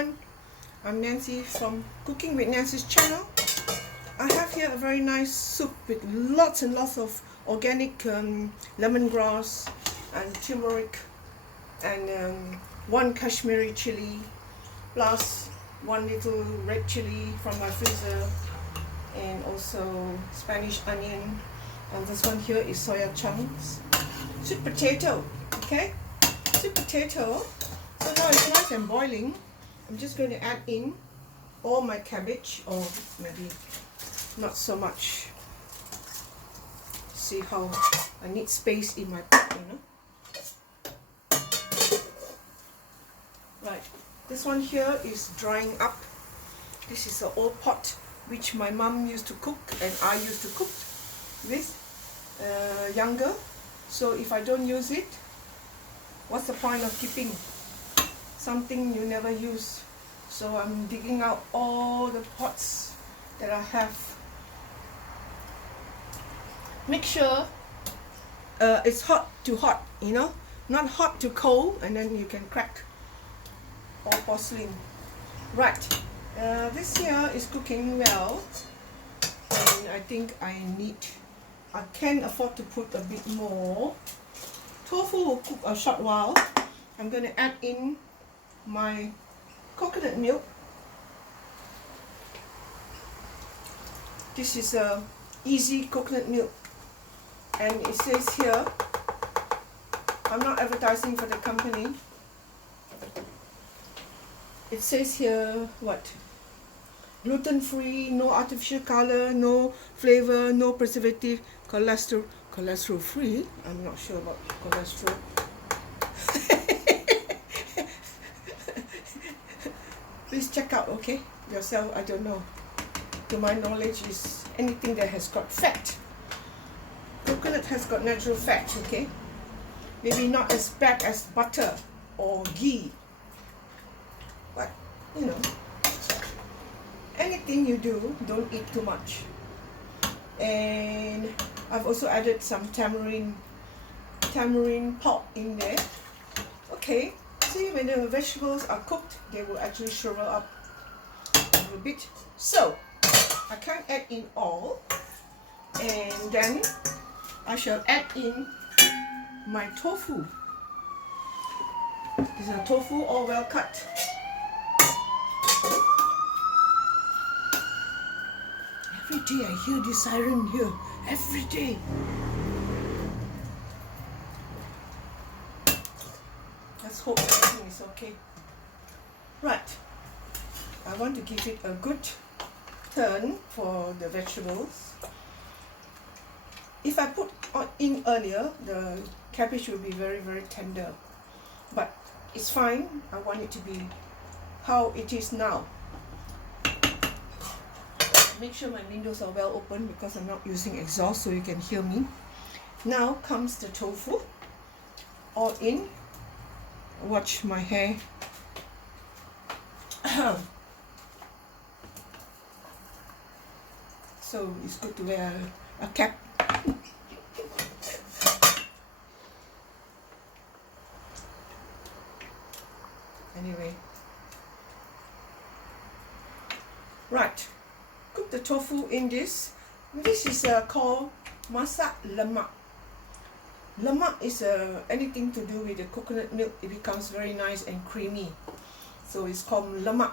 everyone, I'm Nancy from Cooking with Nancy's channel. I have here a very nice soup with lots and lots of organic lemongrass and turmeric and one Kashmiri chili plus one little red chili from my freezer and also Spanish onion, and this one here is soya chunks. Sweet potato, okay? Sweet potato. So now it's nice and boiling. I'm just going to add in all my cabbage, or maybe not so much. See how I need space in my pot, you know. Right, this one here is drying up. This is an old pot which my mum used to cook and I used to cook with younger. So if I don't use it, what's the point of keeping something you never use? So I'm digging out all the pots that I have. Make sure it's hot to hot, you know, not hot to cold, and then you can crack all porcelain. Right, this here is cooking well, and I think I can afford to put a bit more. Tofu will cook a short while. I'm going to add in my coconut milk. This is a easy coconut milk, and it says here, I'm not advertising for the company, it says here what? Gluten free, no artificial color, no flavor, no preservative, cholesterol free. I'm not sure about cholesterol. Please check out, okay, yourself. I don't know. To my knowledge, is anything that has got fat. Coconut has got natural fat, okay? Maybe not as bad as butter or ghee, but you know, anything you do, don't eat too much. And I've also added some tamarind pulp in there. Okay, see, when the vegetables are cooked, they will actually shrivel up a little bit. So I can't add in all, and then I shall add in my tofu. This is a tofu, all well cut. Every day I hear this siren here. Every day. Let's hope everything is okay. Right. I want to give it a good turn for the vegetables. If I put in earlier, the cabbage will be very, very tender. But it's fine. I want it to be how it is now. Make sure my windows are well open because I'm not using exhaust so you can hear me. Now comes the tofu. All in. Watch my hair. So it's good to wear a cap. Anyway. Right. Cook the tofu in this. This is called masak lemak. Lemak is anything to do with the coconut milk. It becomes very nice and creamy. So it's called lemak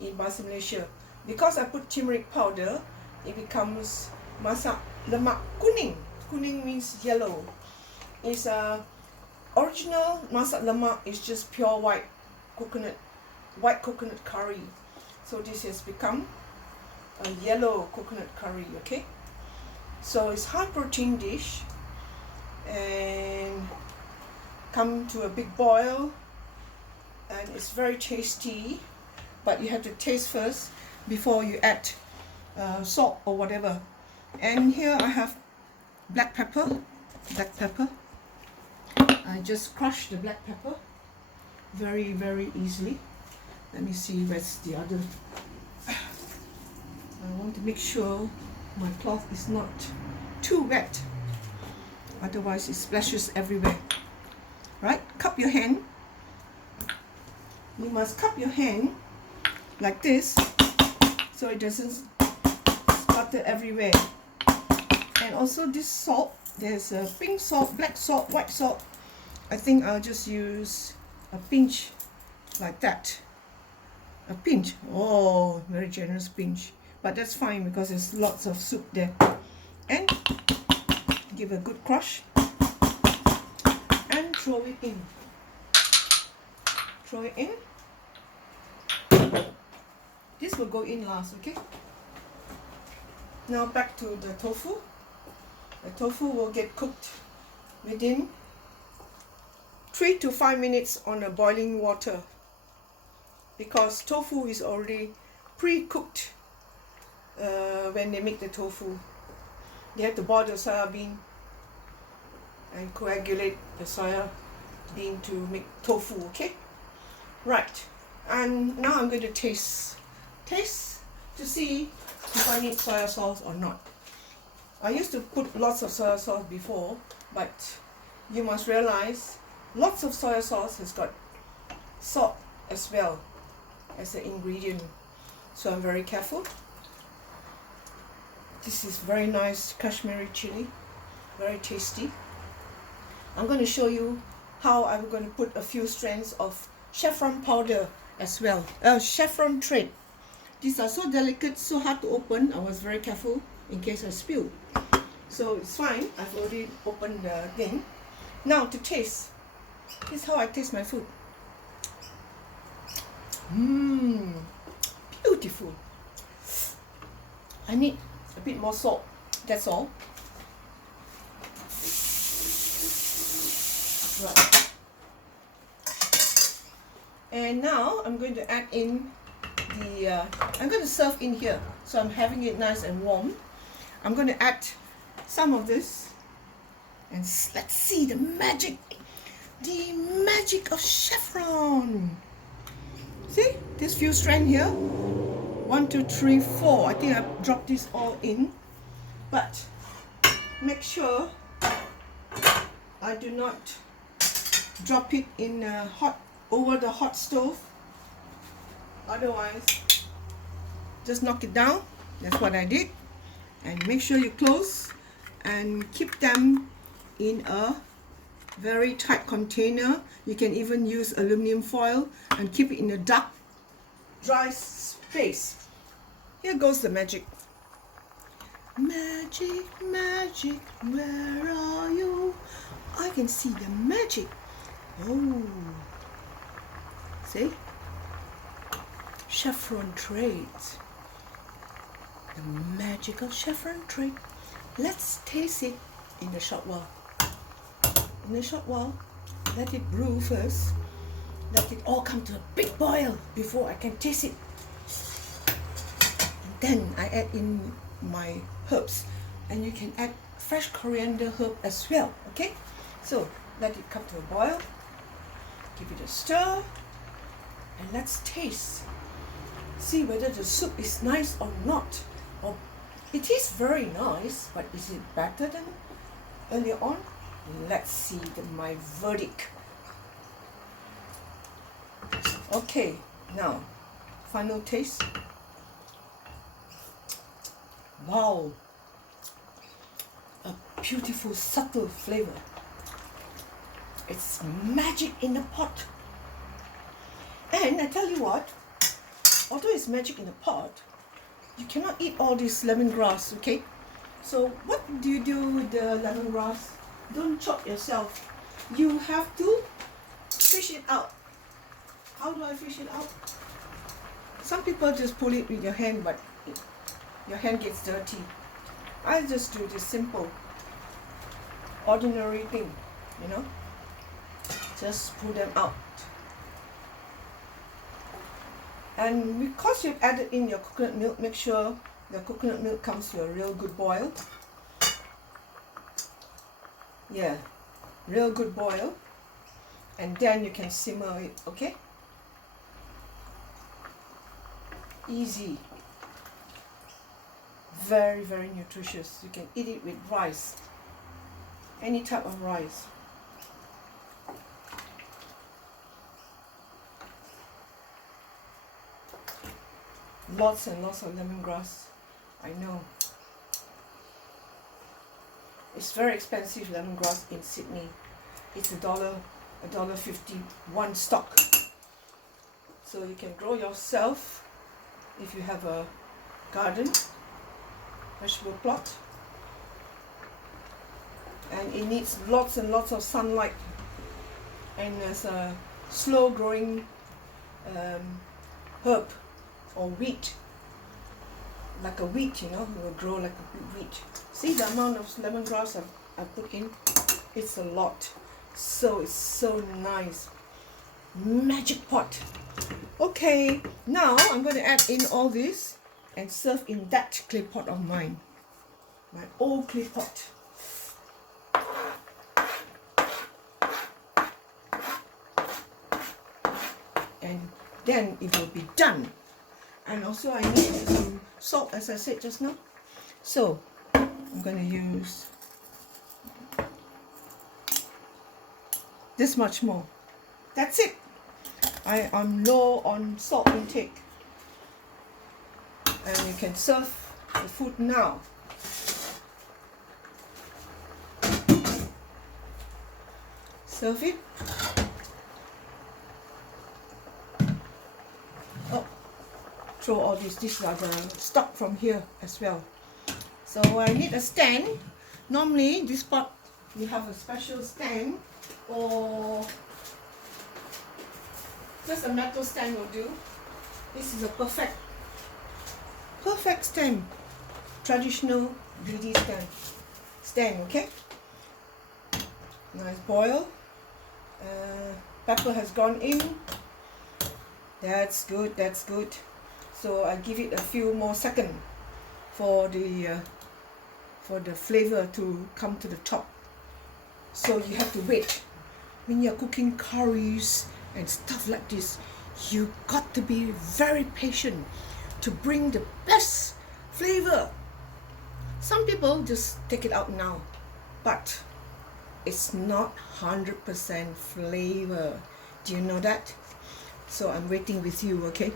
in Bahasa Malaysia. Because I put turmeric powder, it becomes masak lemak kuning. Kuning means yellow. It's original masak lemak is just pure white coconut curry. So this has become a yellow coconut curry, okay? So it's high protein dish and come to a big boil, and it's very tasty, but you have to taste first before you add salt or whatever. And here I have black pepper. I just crush the black pepper very, very easily. Let me see where's the other. I want to make sure my cloth is not too wet, otherwise it splashes everywhere. Right, cup your hand. you must cup your hand like this so it doesn't splatter everywhere. And also this salt, there's a pink salt, black salt, white salt. I think I'll just use a pinch like that. A pinch. Oh, very generous pinch. But that's fine because there's lots of soup there. And give a good crush. And throw it in. Throw it in. This will go in last, okay? Now back to the tofu. The tofu will get cooked within 3 to 5 minutes on a boiling water, because tofu is already pre-cooked. When they make the tofu, they have to boil the soya bean and coagulate the soya bean to make tofu, okay? Right, and now I'm going to taste to see if I need soya sauce or not. I used to put lots of soya sauce before, but you must realize lots of soya sauce has got salt as well as an ingredient, so I'm very careful. This is very nice Kashmiri chili, very tasty. I'm going to show you how I'm going to put a few strands of saffron powder as well. Saffron thread. These are so delicate, so hard to open. I was very careful in case I spill. So it's fine. I've already opened the thing. Now to taste. This is how I taste my food. Beautiful. I need a bit more salt. That's all. Right. And now I'm going to add in the, I'm going to serve in here. So I'm having it nice and warm. I'm going to add some of this. And let's see the magic. The magic of saffron. See, this few strands here. 1, 2, 3, 4. I think I've dropped this all in. But make sure I do not drop it in over the hot stove. Otherwise, just knock it down. That's what I did. And make sure you close and keep them in a very tight container. You can even use aluminum foil and keep it in a dark, dry space. Here goes the magic. Magic, magic, where are you? I can see the magic. Oh, see? Saffron threads. The magic of saffron thread. Let's taste it in a short while. In a short while, let it brew first. Let it all come to a big boil before I can taste it. And then I add in my herbs. And you can add fresh coriander herb as well, okay? So, let it come to a boil. Give it a stir. And let's taste. See whether the soup is nice or not. Or it is very nice, but is it better than earlier on? Let's see my verdict. Okay, now final taste. Wow, a beautiful subtle flavor. It's magic in a pot. And I tell you what, although it's magic in a pot, you cannot eat all this lemongrass, okay? So what do you do with the lemongrass? Don't chop yourself. You have to fish it out. How do I fish it out? Some people just pull it with your hand, but your hand gets dirty. I just do this simple, ordinary thing, you know? Just pull them out. And because you've added in your coconut milk, make sure the coconut milk comes to a real good boil. Yeah, real good boil. And then you can simmer it, okay? Easy. Very, very nutritious. You can eat it with rice. Any type of rice. Lots and lots of lemongrass. I know. It's very expensive lemongrass in Sydney. It's $1.50 one stalk. So you can grow yourself if you have a garden, vegetable plot. And it needs lots and lots of sunlight. And there's a slow growing herb or wheat, like a wheat, you know, it will grow like a wheat. See the amount of lemongrass I put in? It's a lot. So it's so nice. Magic pot. Okay, now I'm going to add in all this and serve in that clay pot of mine. My old clay pot. And then it will be done. And also I need some salt, as I said just now. So I'm going to use this much more. That's it. I am low on salt intake. And you can serve the food now. Serve it. Oh, throw all this. These are the stock from here as well. So I need a stand. Normally this pot you have a special stand, or just a metal stand will do. This is a perfect stand. Traditional BD stand, okay? Nice boil. Pepper has gone in. That's good, that's good. So I give it a few more seconds for the flavor to come to the top. So you have to wait. When you're cooking curries and stuff like this, you got to be very patient to bring the best flavor. Some people just take it out now, but it's not 100% flavor. Do you know that? So I'm waiting with you, okay?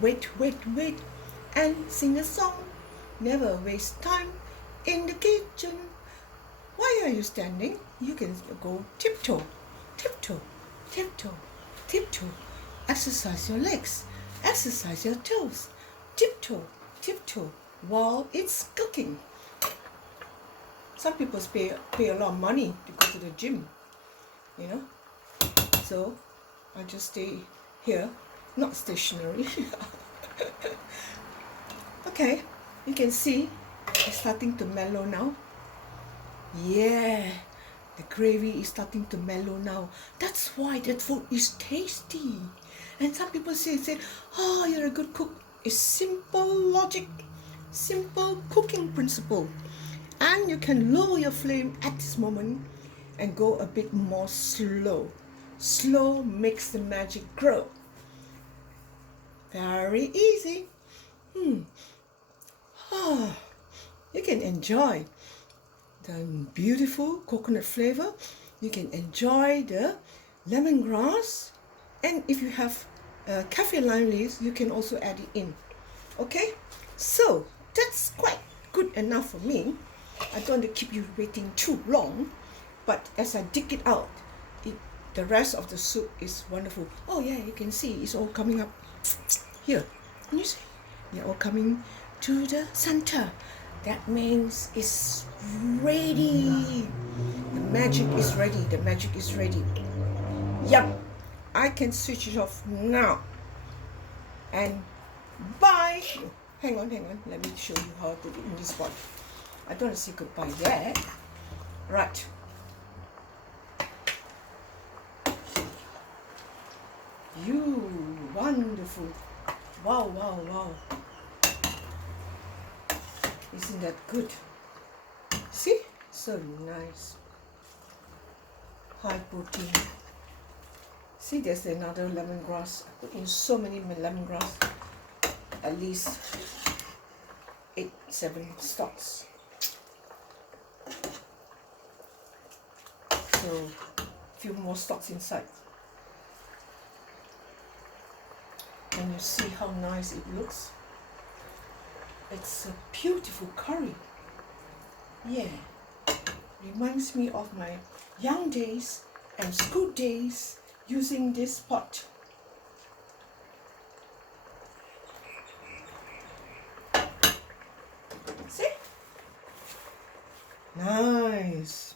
Wait, and sing a song. Never waste time in the kitchen. Why are you standing? You can go tiptoe, tiptoe, tiptoe, tiptoe. Exercise your legs, exercise your toes. Tiptoe, tiptoe, while it's cooking. Some people pay a lot of money to go to the gym, you know. So I just stay here, not stationary. Okay, you can see it's starting to mellow now. Yeah, the gravy is starting to mellow now. That's why that food is tasty. And some people say, oh, you're a good cook. It's simple logic, simple cooking principle. And you can lower your flame at this moment and go a bit more slow. Slow makes the magic grow. Very easy. You can enjoy the beautiful coconut flavor. You can enjoy the lemongrass. And if you have kaffir lime leaves, you can also add it in. Okay? So, that's quite good enough for me. I don't want to keep you waiting too long. But as I dig it out, the rest of the soup is wonderful. Oh yeah, you can see it's all coming up here. Can you see? They're all coming to the center. That means it's ready. The magic is ready. The magic is ready. Yep. I can switch it off now. And bye. Hang on. Let me show you how I put it in this pot. I don't want to say goodbye yet. Right. You wonderful. Wow. Isn't that good? See? So nice. High protein. See, there's another lemongrass. I put in so many lemongrass. At least 8-7 stalks. So, a few more stalks inside. And you see how nice it looks. It's a beautiful curry. Yeah, reminds me of my young days and school days using this pot. See? Nice.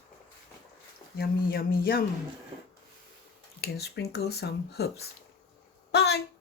Yummy, yummy, yum. You can sprinkle some herbs. Bye.